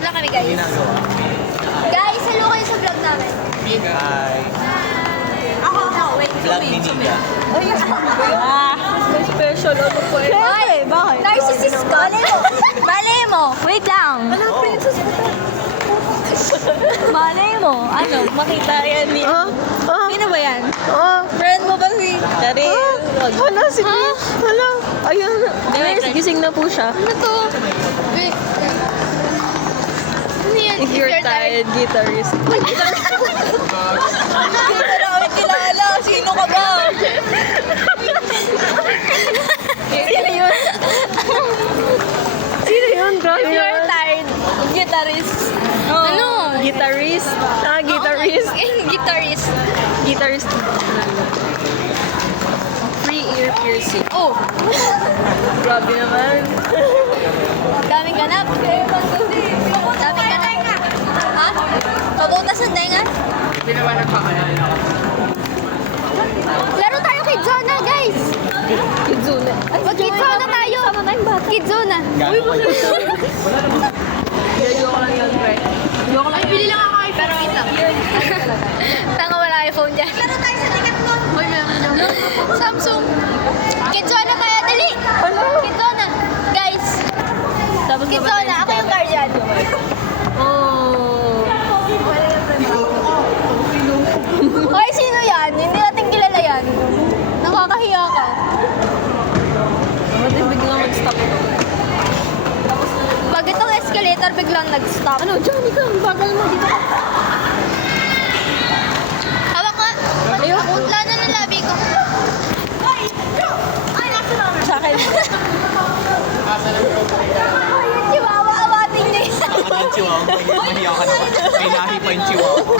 Nag-vlog lang kami, guys. Guys, hello kayo sa vlog namin. Hi. Ako, wait. Vlog ni Niga. May special ano po eh. Ay, bakit? Narcissist ka? Malay mo. Wait lang. Ano, princess ba ito? Malay mo. Ano, makita yan ni... Sino ba yan? Friend mo ba si... Daryl. Hala, sige. Hala. Ayun. Guys, gising na po siya. Ano to? Wait. Ano yan? If you're tired, guitarist. Hindi ko na kami kilala. Sino ka ba? Sino yun? Sino yun? Grabe If you're yun. tired, guitarist. Ano? Guitarist. Guitarist. Guitarist. Guitarist. Free ear piercing. Oh, Grabe naman. daming ganap. Daming ganap. Ha? Pabutas ng tenga? Laro tayo Kidzona, guys. Kidzuna. Mag-Kidzona tayo. Sama tayong bata. Kidzona. Uy, bakit? Joke lang yun, pre. Joke lang. Bili lang ako iPhone. Pero ito. Tanga wala iPhone dyan. Laro tayo sa ticket ko. Uy, meron. Samsung. Kidzona tayo, dali. Kidzona. Guys. Tapos Kidzona, ako yung guardian. Oh. Hoy, sino yan? Hindi natin kilala yan. Nakakahiya ka. Ba't biglang mag-stop ito? Pag itong escalator biglang nag-stop. Ano, Johnny ka, ang bagal mo dito. Hawak ka. Ayun. Wala na ng labi ko. Ay, nasa namin. Sa akin. Ay, yung chihuahua, awatin niya yan. Ang ang chihuahua. Mahiya ka naman. May lahi pa yung chihuahua.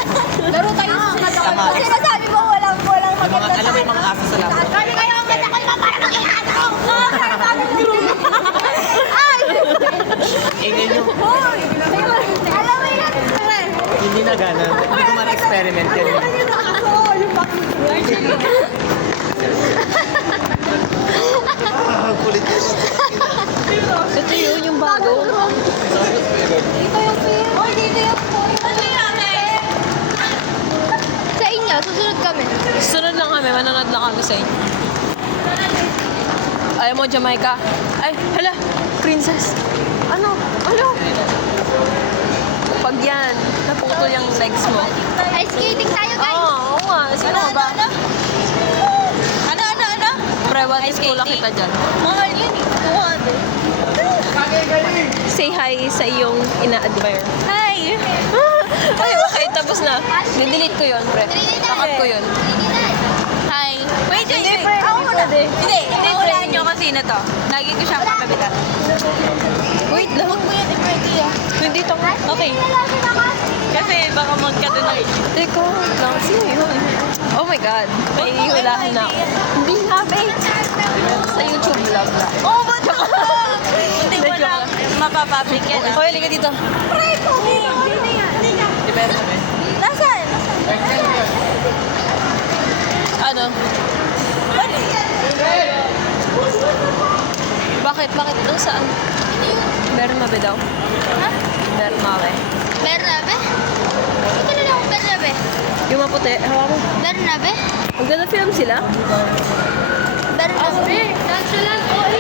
Laro tayo sa Tama. Kasi nasabi mo walang Yung mga, maganda alam mo yung mga aso sa labas. Sabi kayo ang ganda ko naman para mag-ihato. Ay! Ingay nyo. Hoy! Alam mo yan? Hindi na gana. Hindi ko man-experiment yan. Kulit yun. Ito yun, yung bago. Dito yung film. Hoy, dito yung film. Ano yan eh? Sa inyo, susunod kami. Sunod lang kami, manonood lang kami sa inyo. Ayaw mo, Jamaica? Ay, hala, princess. Ano? Ano? Pag yan, naputol yung legs mo. Ice skating tayo, guys. Oo nga. Sino ba? Ano? Pre, what is cool kita dyan? Mahal yun eh. 200. Say hi sa iyong ina-admire. Hi! Ay, okay, tapos na. Didelete ko yun, pre. Takat ko yun. Hi. Wait, Hindi, pre. Ako muna. Hindi. Hindi, Hulaan nyo kasi na to. Lagi ko siyang kakabitan. Wait lang. Huwag mo yan i-birthday ah. Hindi to. Okay. Kasi baka magka-deny. Teka, lang. Sino yun? Oh my God. May hulahan na ako. Hindi na, babe. Sa YouTube vlog na. Oh, ba't ako? Hindi ko lang mapapublic yan ah. Hoy, liga dito. Pre, Pogi! Hindi nga. Di ba? Nasaan? Ano? Bakit? Bakit? Ang saan? Bernabe daw. Ha? Bernabe. Bernabe? Ito na lang ako, Bernabe. Yung maputi. Hawa mo. Bernabe? Maganda film sila. Bernabe. Nasa lang.